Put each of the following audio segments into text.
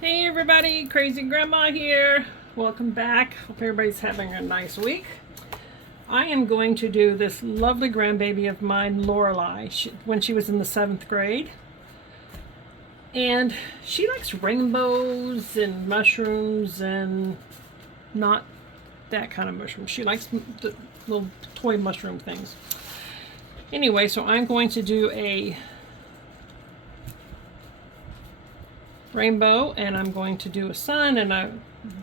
Hey everybody, Crazy Grandma here. Welcome back. Hope everybody's having a nice week. I am going to do this lovely grandbaby of mine, Lorelei, when she was in the 7th grade. And she likes rainbows and mushrooms and not that kind of mushroom. She likes the little toy mushroom things. Anyway, so I'm going to do a rainbow and I'm going to do a sun, and I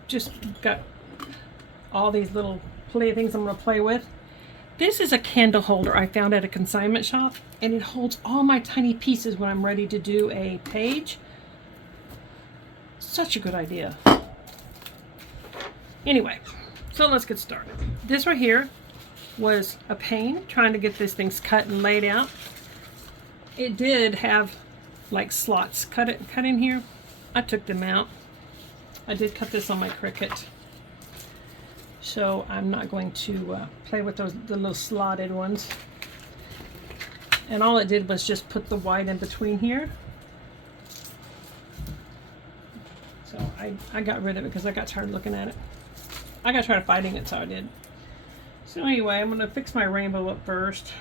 just got all these little playthings I'm going to play with. This is a candle holder I found at a consignment shop, and it holds all my tiny pieces when I'm ready to do a page. Such a good idea. Anyway, so let's get started. This right here was a pain trying to get these things cut and laid out. It did have like slots cut in here. I took them out. I did cut this on my Cricut, so I'm not going to play with the little slotted ones. And all it did was just put the white in between here. So I got rid of it because I got tired looking at it. I got tired of fighting it, so I did. So anyway, I'm going to fix my rainbow up first.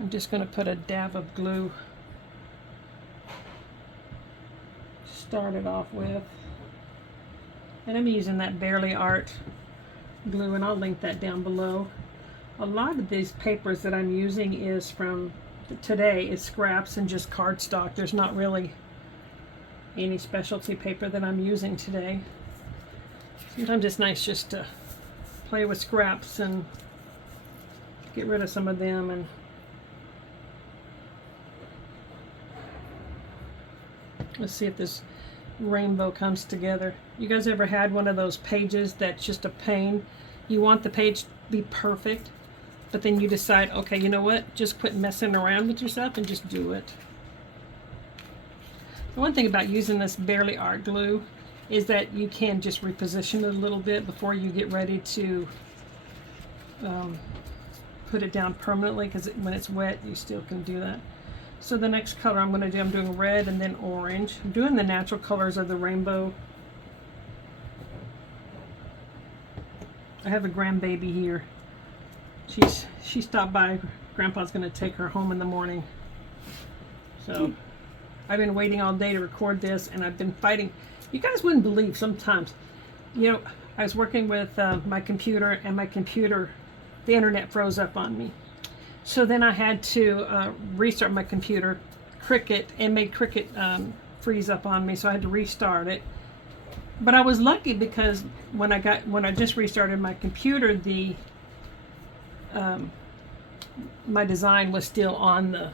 I'm just going to put a dab of glue. Start it off with. And I'm using that Barely Art glue, and I'll link that down below. A lot of these papers that I'm using is from today. It's scraps and just cardstock. There's not really any specialty paper that I'm using today. Sometimes it's nice just to play with scraps and get rid of some of them. And let's see if this rainbow comes together. You guys ever had one of those pages that's just a pain? You want the page to be perfect, but then you decide, okay, you know what? Just quit messing around with yourself and just do it. The one thing about using this Barely Art glue is that you can just reposition it a little bit before you get ready to put it down permanently, because when it's wet, you still can do that. So the next color I'm going to do, I'm doing red and then orange. I'm doing the natural colors of the rainbow. I have a grandbaby here. She stopped by. Grandpa's going to take her home in the morning. So I've been waiting all day to record this, and I've been fighting. You guys wouldn't believe sometimes. You know, I was working with my computer, and my computer, the internet froze up on me. So then I had to restart my computer. Cricut, and made Cricut freeze up on me, so I had to restart it. But I was lucky because when I just restarted my computer, the my design was still on the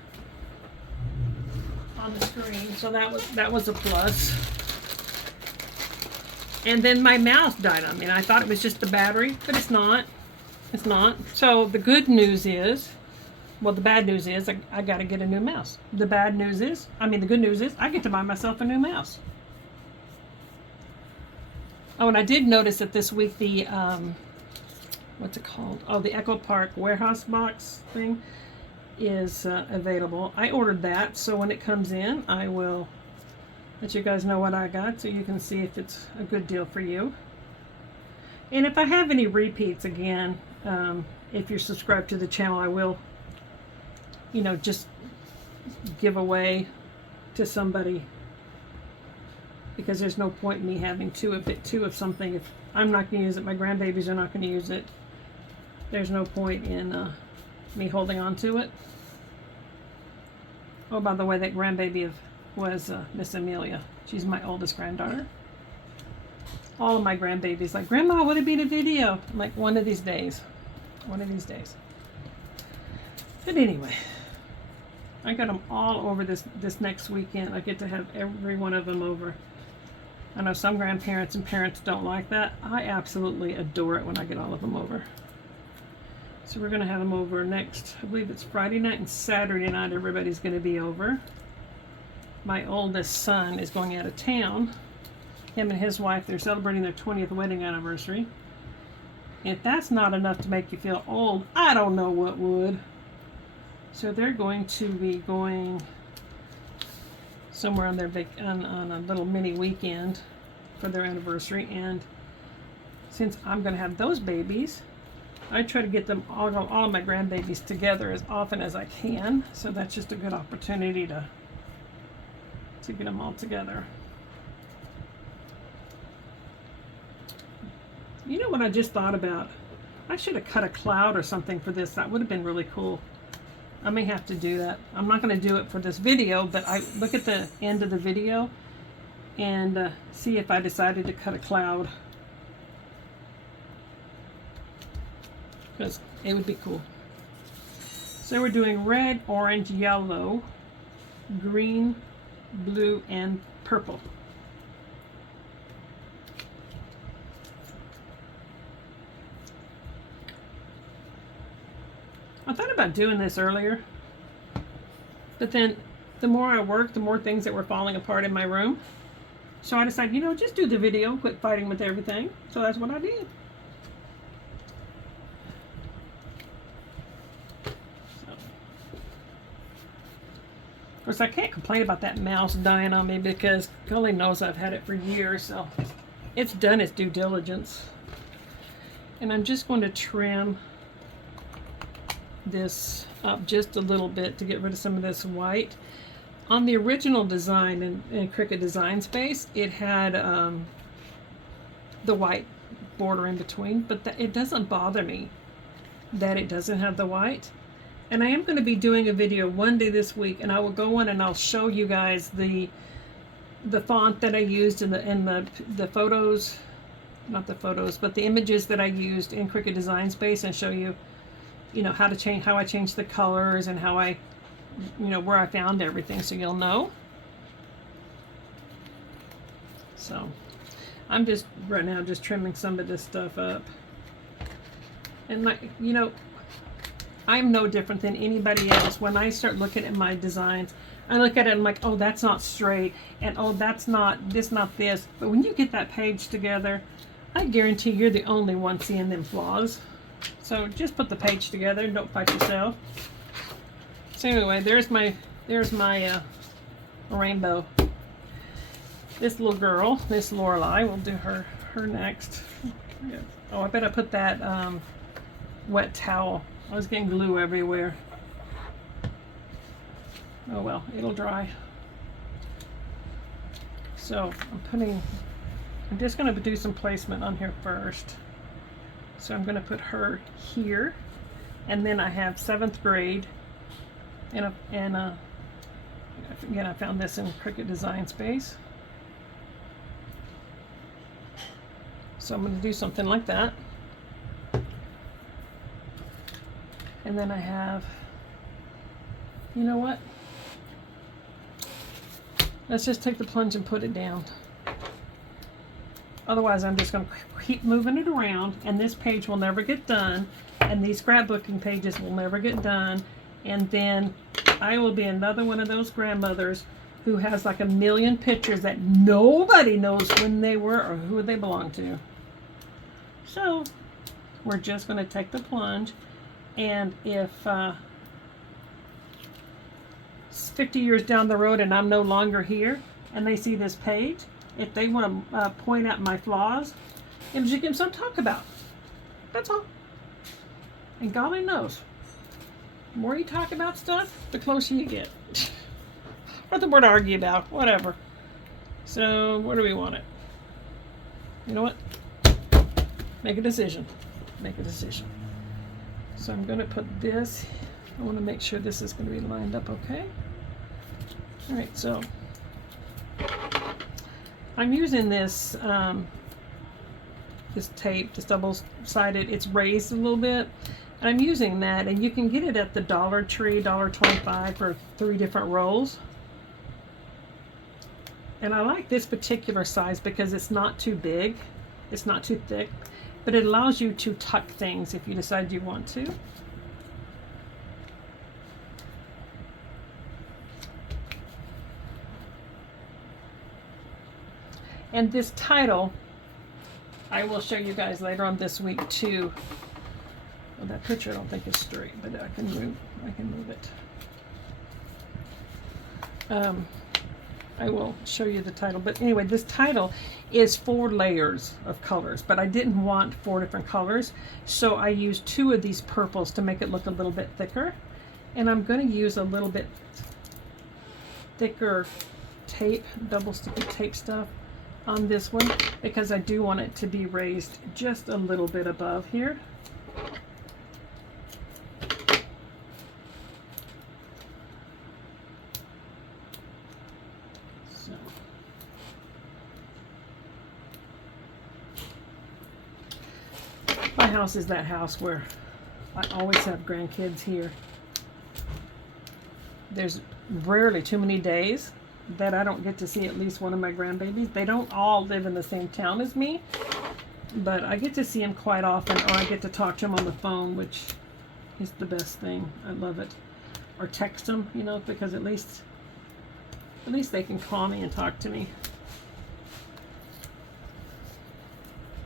screen, so that was a plus. And then my mouse died on me, and I thought it was just the battery, but it's not. It's not. So the good news is, well, the bad news is I got to get a new mouse. The good news is I get to buy myself a new mouse. Oh, and I did notice that this week the, what's it called? Oh, the Echo Park warehouse box thing is available. I ordered that, so when it comes in, I will let you guys know what I got, so you can see if it's a good deal for you. And if I have any repeats again, if you're subscribed to the channel, I will, you know, just give away to somebody, because there's no point in me having two of something if I'm not going to use it. My grandbabies are not going to use it. There's no point in me holding on to it. Oh, by the way, that grandbaby was Miss Amelia. She's my oldest granddaughter. All of my grandbabies like, Grandma, would it be in a video? I'm like, one of these days. One of these days. But anyway, I got them all over this next weekend. I get to have every one of them over. I know some grandparents and parents don't like that. I absolutely adore it when I get all of them over. So we're going to have them over next, I believe it's Friday night and Saturday night. Everybody's going to be over. My oldest son is going out of town. Him and his wife, they're celebrating their 20th wedding anniversary. If that's not enough to make you feel old, I don't know what would. So they're going to be going somewhere on their on a little mini weekend for their anniversary. And since I'm going to have those babies, I try to get them all of my grandbabies together as often as I can. So that's just a good opportunity to get them all together. You know what I just thought about? I should have cut a cloud or something for this. That would have been really cool. I may have to do that. I'm not going to do it for this video, but I look at the end of the video and see if I decided to cut a cloud, because it would be cool. So we're doing red, orange, yellow, green, blue, and purple. I thought about doing this earlier, but then the more I worked, the more things that were falling apart in my room. So I decided, you know, just do the video, quit fighting with everything. So that's what I did. So. Of course, I can't complain about that mouse dying on me because Gully knows I've had it for years, so it's done its due diligence. And I'm just going to trim this up just a little bit to get rid of some of this white. On the original design in Cricut Design Space, it had the white border in between, but it doesn't bother me that it doesn't have the white. And I am going to be doing a video one day this week, and I will go in and I'll show you guys the font that I used in the photos, not the photos, but the images that I used in Cricut Design Space, and show you, you know, how I changed the colors and how I, you know, where I found everything, so you'll know. So I'm just right now just trimming some of this stuff up. And like, you know, I'm no different than anybody else. When I start looking at my designs, I look at it and I'm like, oh, that's not straight, and oh, that's not this, not this. But when you get that page together, I guarantee you're the only one seeing them flaws. So just put the page together and don't fight yourself. So anyway, there's my rainbow. This little girl, this Lorelei, we'll do her next. Oh, I better put that wet towel. I was getting glue everywhere. Oh well, it'll dry. So I'm just going to do some placement on here first. So I'm going to put her here, and then I have 7th grade, and again I found this in Cricut Design Space. So I'm going to do something like that, and then I have, you know what? Let's just take the plunge and put it down. Otherwise, I'm just going to keep moving it around, and this page will never get done, and these scrapbooking pages will never get done, and then I will be another one of those grandmothers who has like a million pictures that nobody knows when they were or who they belong to. So we're just going to take the plunge, and if 50 years down the road and I'm no longer here and they see this page, if they want to point out my flaws, it gives them something to talk about. That's all. And golly knows, the more you talk about stuff, the closer you get. Or the more to argue about, whatever. So, where do we want it? You know what? Make a decision. Make a decision. So I'm going to put this, I want to make sure this is going to be lined up okay. Alright, so I'm using this this tape, this double-sided. It's raised a little bit, and I'm using that, and you can get it at the Dollar Tree, $1.25 for 3 different rolls. And I like this particular size because it's not too big, it's not too thick, but it allows you to tuck things if you decide you want to. And this title, I will show you guys later on this week too. Well, that picture I don't think is straight, but I can move it. I will show you the title. But anyway, this title is 4 layers of colors, but I didn't want 4 different colors, so I used 2 of these purples to make it look a little bit thicker. And I'm going to use a little bit thicker tape, double sticky tape stuff on this one, because I do want it to be raised just a little bit above here. So my house is that house where I always have grandkids here. There's rarely too many days that I don't get to see at least one of my grandbabies. They don't all live in the same town as me, but I get to see them quite often, or I get to talk to them on the phone, which is the best thing. I love it. Or text them, you know, because at least they can call me and talk to me.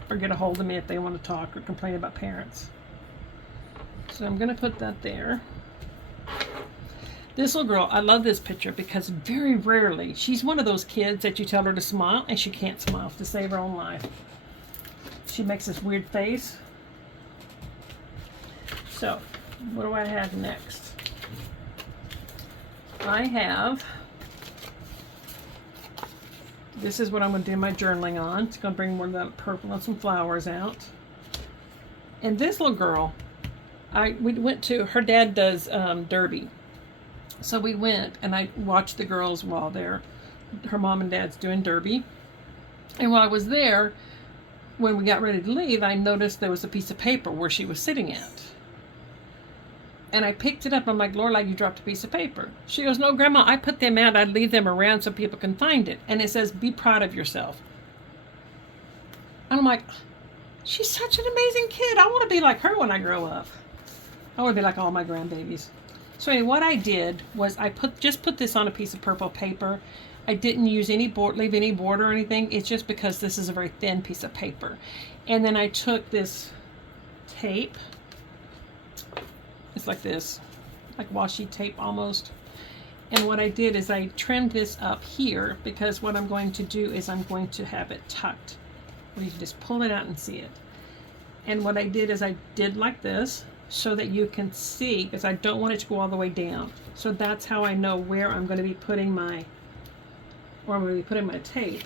Or get a hold of me if they want to talk or complain about parents. So I'm going to put that there. This little girl, I love this picture because very rarely, she's one of those kids that you tell her to smile and she can't smile to save her own life. She makes this weird face. So, what do I have next? I have, this is what I'm going to do my journaling on. It's going to bring more of that purple and some flowers out. And this little girl, we went to, her dad does derby. So we went and I watched the girls while her mom and dad's doing derby. And while I was there, when we got ready to leave, I noticed there was a piece of paper where she was sitting at. And I picked it up. I'm like, Lorelai, you dropped a piece of paper. She goes, no, Grandma, I put them out. I'd leave them around so people can find it. And it says, be proud of yourself. And I'm like, she's such an amazing kid. I want to be like her when I grow up. I want to be like all my grandbabies. So anyway, what I did was I just put this on a piece of purple paper. I didn't use leave any border or anything. It's just because this is a very thin piece of paper. And then I took this tape. It's like this, like washi tape almost. And what I did is I trimmed this up here, because what I'm going to do is I'm going to have it tucked, where you can just pull it out and see it. And what I did is I did like this, so that you can see, because I don't want it to go all the way down. So that's how I know where I'm going to be putting my tape.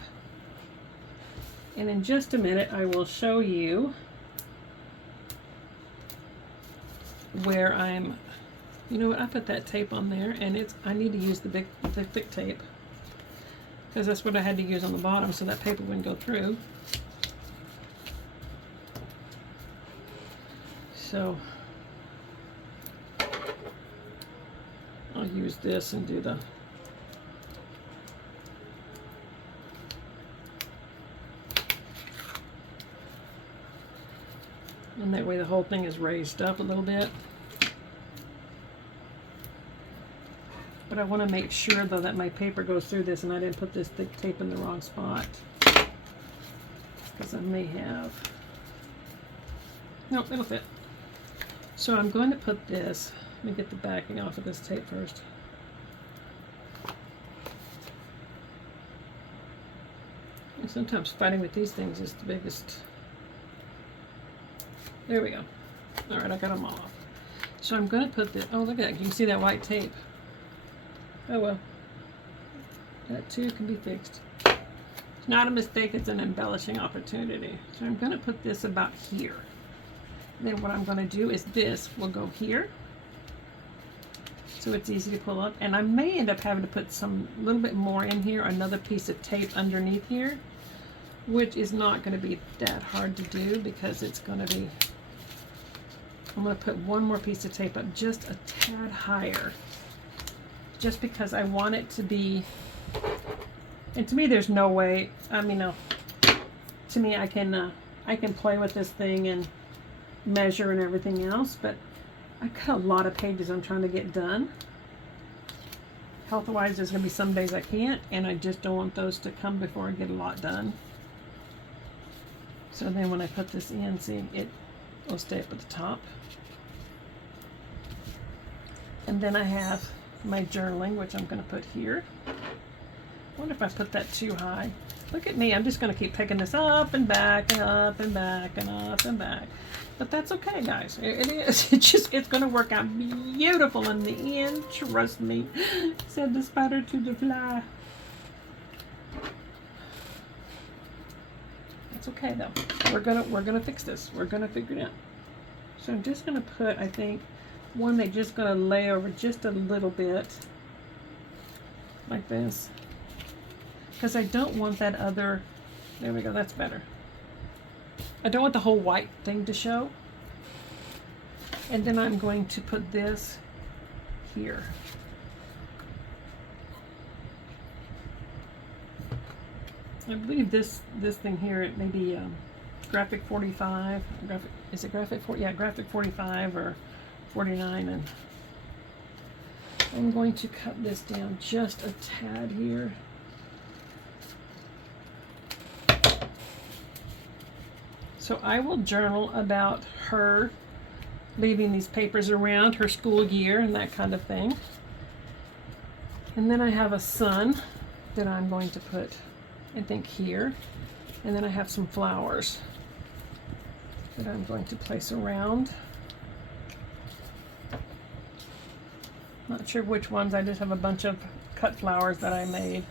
And in just a minute, I will show you where you know what, I put that tape on there, and I need to use the thick tape, because that's what I had to use on the bottom so that paper wouldn't go through. So I'll use this and do the and that way the whole thing is raised up a little bit. But I want to make sure though that my paper goes through this and I didn't put this thick tape in the wrong spot, because I may have. Nope, it'll fit. So I'm going to put this, let me get the backing off of this tape first. And sometimes fighting with these things is the biggest. There we go. All right, I got them off. So I'm going to put this, oh look at that, you can see that white tape. Oh well, that too can be fixed. It's not a mistake, it's an embellishing opportunity. So I'm going to put this about here. Then what I'm going to do is this will go here, so it's easy to pull up. And I may end up having to put a little bit more in here, another piece of tape underneath here, which is not going to be that hard to do, because it's going to be, I'm going to put one more piece of tape up just a tad higher, just because I want it to be, and to me there's no way, I mean, no, to me I can play with this thing and measure and everything else, but I've got a lot of pages I'm trying to get done. Health-wise, there's going to be some days I can't, and I just don't want those to come before I get a lot done. So then when I put this in, see, it will stay up at the top. And then I have my journaling, which I'm going to put here. I wonder if I put that too high. Look at me, I'm just gonna keep picking this up and back and up and back and up and back. But that's okay, guys. It is. It's gonna work out beautiful in the end. Trust me, said the spider to the fly. It's okay though. We're gonna fix this. We're gonna figure it out. So I'm just gonna put, I think, one that's just gonna lay over just a little bit, like this, because I don't want that other. There we go. That's better. I don't want the whole white thing to show. And then I'm going to put this here. I believe this thing here, it may be graphic 45. Is it graphic 40? Yeah, graphic 45 or 49. And I'm going to cut this down just a tad here. So I will journal about her leaving these papers around, her school year and that kind of thing. And then I have a sun that I'm going to put, I think, here. And then I have some flowers that I'm going to place around. Not sure which ones, I just have a bunch of cut flowers that I made.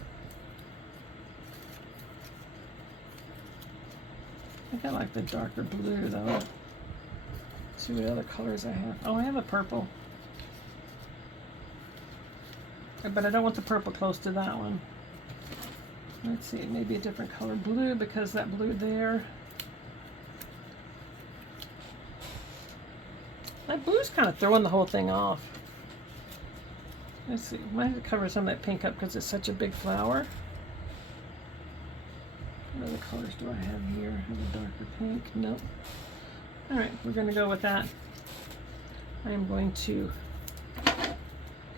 I think I like the darker blue though. Let's see what other colors I have. Oh, I have a purple. But I don't want the purple close to that one. Let's see, maybe a different color blue, because that blue there. That blue's kind of throwing the whole thing off. Let's see, might cover some of that pink up because it's such a big flower. What other colors do I have here? I have a darker pink. Nope. All right, we're going to go with that. I am going to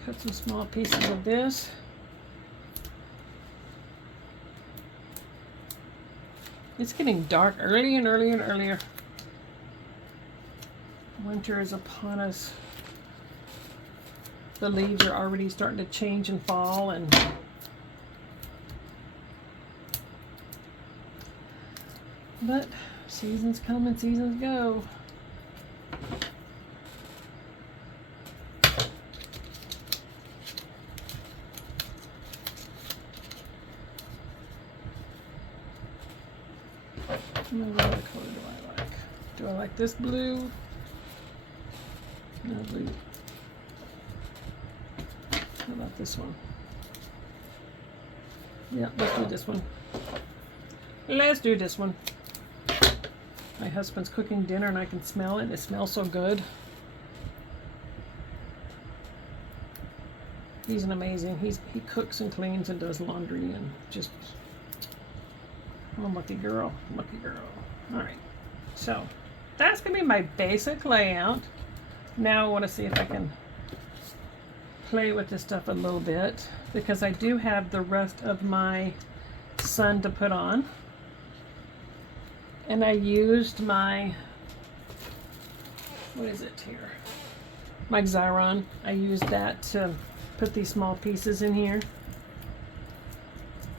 cut some small pieces of this. It's getting dark earlier and earlier and earlier. Winter is upon us. The leaves are already starting to change and fall, and but seasons come and seasons go. What other color do I like? Do I like this blue? No blue. How about this one? Yeah, let's do this one. Let's do this one. My husband's cooking dinner and I can smell it. It smells so good. He's an amazing. He cooks and cleans and does laundry and just, oh, lucky girl, lucky girl. All right, so that's gonna be my basic layout. Now I want to see if I can play with this stuff a little bit, because I do have the rest of my sun to put on. And I used my, what is it here? My Xyron. I used that to put these small pieces in here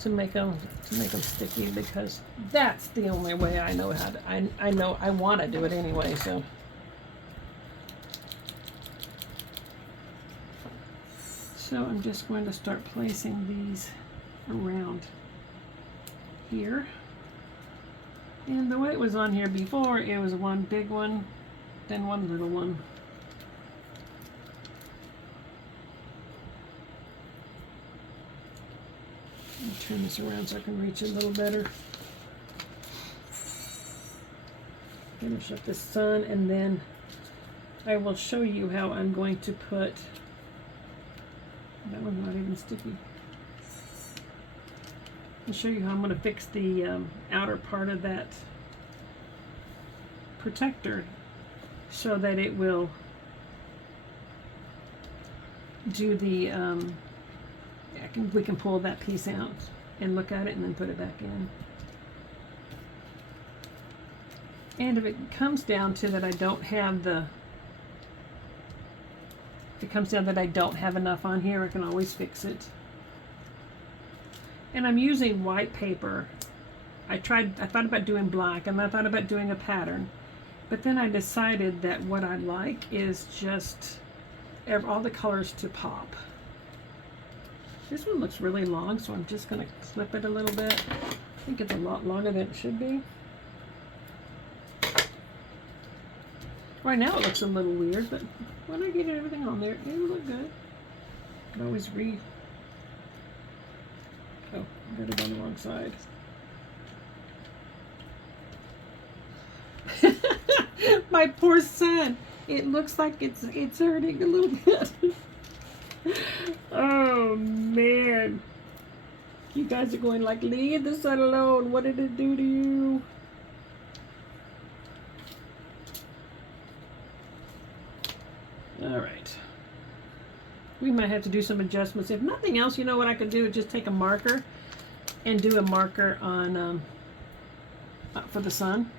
to make them sticky, because that's the only way I know how to. I know I want to do it anyway. So I'm just going to start placing these around here. And the way it was on here before, it was one big one, then one little one. I'll turn this around so I can reach it a little better. Finish up this sun, and then I will show you how I'm going to put, that one's not even sticky. I'll show you how I'm going to fix the outer part of that protector so that it will do the, we can pull that piece out and look at it and then put it back in. And if it comes down to that I don't have if it comes down that I don't have enough on here, I can always fix it. And I'm using white paper. I thought about doing black, and I thought about doing a pattern. But then I decided that what I like is just all the colors to pop. This one looks really long, so I'm just going to clip it a little bit. I think it's a lot longer than it should be. Right now it looks a little weird, but when I get everything on there, it'll look good. I can always Oh, I got it on the wrong side. My poor son. It looks like it's hurting a little bit. Oh man. You guys are going like, leave the sun alone. What did it do to you? All right. We might have to do some adjustments. If nothing else, you know what I could do? Just take a marker and do a marker on for the sun.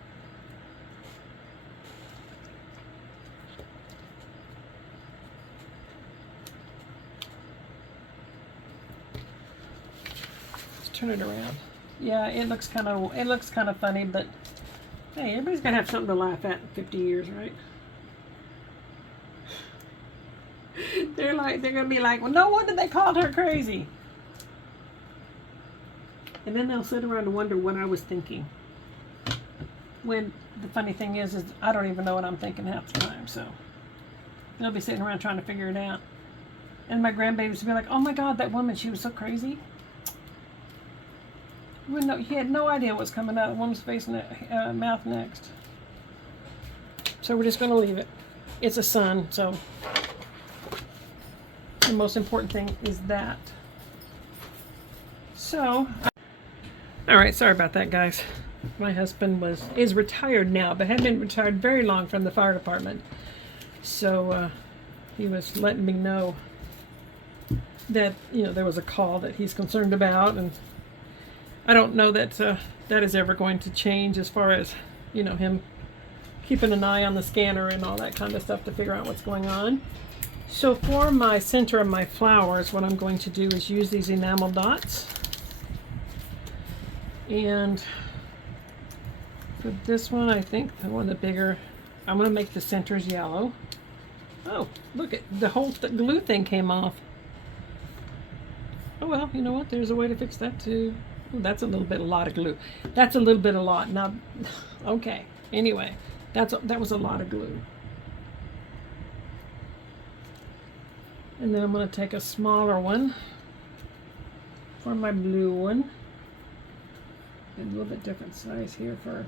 Turn it around. Yeah, it looks kind of funny, but hey, everybody's gotta have something to laugh at in 50 years, right? They're gonna be like, well, no wonder they called her crazy. And then they'll sit around and wonder what I was thinking. When the funny thing is I don't even know what I'm thinking half the time, so they'll be sitting around trying to figure it out. And my grandbabies will be like, oh my God, that woman, she was so crazy. He had no idea what's coming out of the woman's face and mouth next. So we're just going to leave it. It's a sun, so the most important thing is that. So, all right, sorry about that, guys. My husband is retired now, but had been retired very long from the fire department. So he was letting me know that there was a call that he's concerned about, and I don't know that that is ever going to change as far as, him keeping an eye on the scanner and all that kind of stuff to figure out what's going on. So for my center of my flowers, what I'm going to do is use these enamel dots. And for this one, I think I want the bigger, I'm going to make the centers yellow. Oh, look at the whole glue thing came off. Oh well, you know what? There's a way to fix that too. Oh, that's a lot of glue. That's a little bit a lot. Now, okay. Anyway, that was a lot of glue. And then I'm going to take a smaller one for my blue one. A little bit different size here for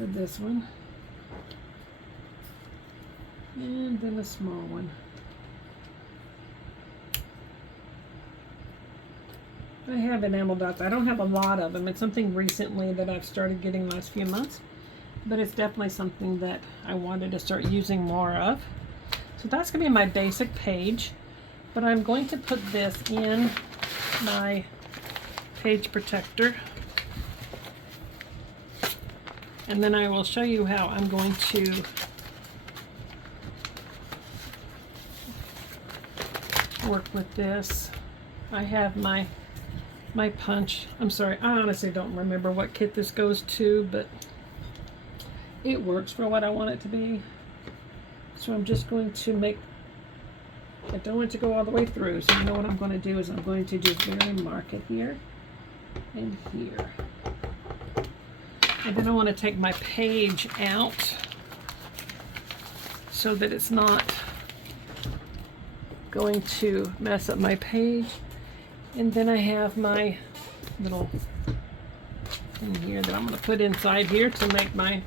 this one. And then a small one. I have enamel dots. I don't have a lot of them. It's something recently that I've started getting the last few months, but it's definitely something that I wanted to start using more of. So that's going to be my basic page, but I'm going to put this in my page protector, and then I will show you how I'm going to work with this. I have my punch. I'm sorry, I honestly don't remember what kit this goes to, but it works for what I want it to be. So I'm just going to I don't want it to go all the way through, so you know what I'm going to do is I'm going to just barely mark it here and here. And then I want to take my page out so that it's not going to mess up my page. And then I have my little thing here that I'm going to put inside here to make my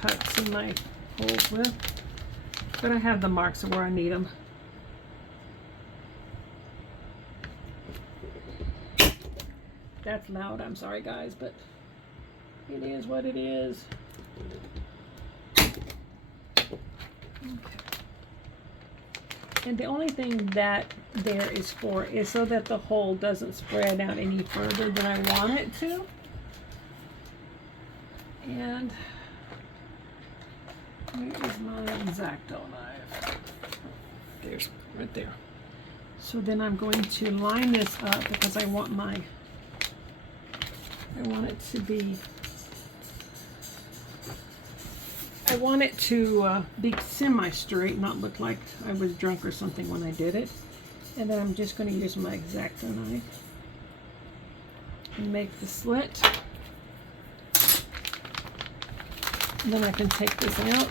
cuts and my holes with. But I have the marks of where I need them. That's loud, I'm sorry guys, but it is what it is. Okay. And the only thing that there is for is so that the hole doesn't spread out any further than I want it to. And where is my X-Acto knife? There's right there. So then I'm going to line this up because I want it to be, I want it to be semi-straight, not look like I was drunk or something when I did it. And then I'm just going to use my X-Acto knife and make the slit. And then I can take this out.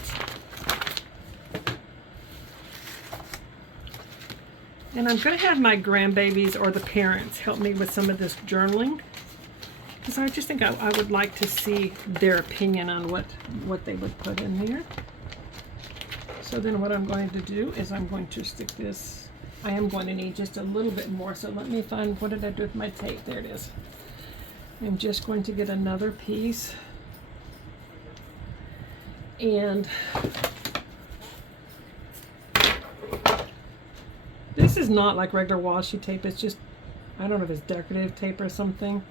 And I'm going to have my grandbabies or the parents help me with some of this journaling, because I just think I would like to see their opinion on what they would put in here. So then what I'm going to do is I'm going to stick this. I am going to need just a little bit more, so let me find, what did I do with my tape? There it is. I'm just going to get another piece, and this is not like regular washi tape. It's just, I don't know if it's decorative tape or something.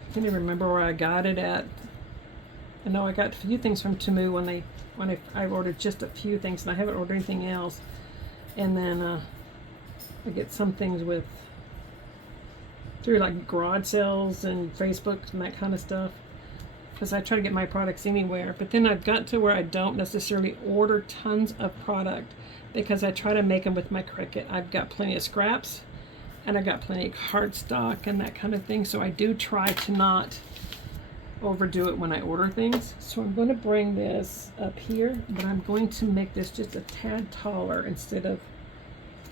I can't even remember where I got it at. I know I got a few things from Temu when I ordered just a few things, and I haven't ordered anything else. And then I get some things through like garage sales and Facebook and that kind of stuff, because I try to get my products anywhere. But then I've got to where I don't necessarily order tons of product, because I try to make them with my Cricut. I've got plenty of scraps, and I've got plenty of cardstock and that kind of thing, so I do try to not overdo it when I order things. So I'm going to bring this up here, but I'm going to make this just a tad taller instead of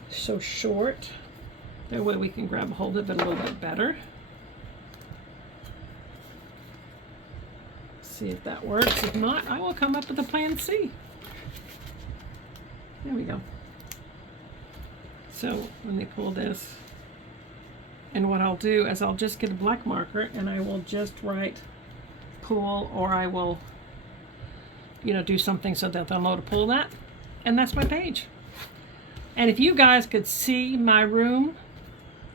so short. That way we can grab hold of it a little bit better. See if that works. If not, I will come up with a plan C. There we go. So let me pull this, and what I'll do is I'll just get a black marker and I will just write pull, or I will, do something so that they'll know to pull that, and that's my page. And if you guys could see my room,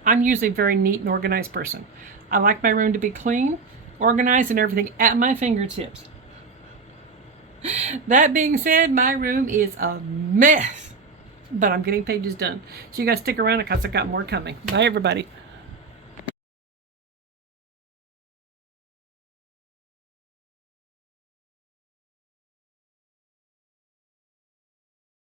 I'm usually a very neat and organized person. I like my room to be clean, organized, and everything at my fingertips. That being said, my room is a mess, but I'm getting pages done. So you guys stick around because I've got more coming. Bye, everybody.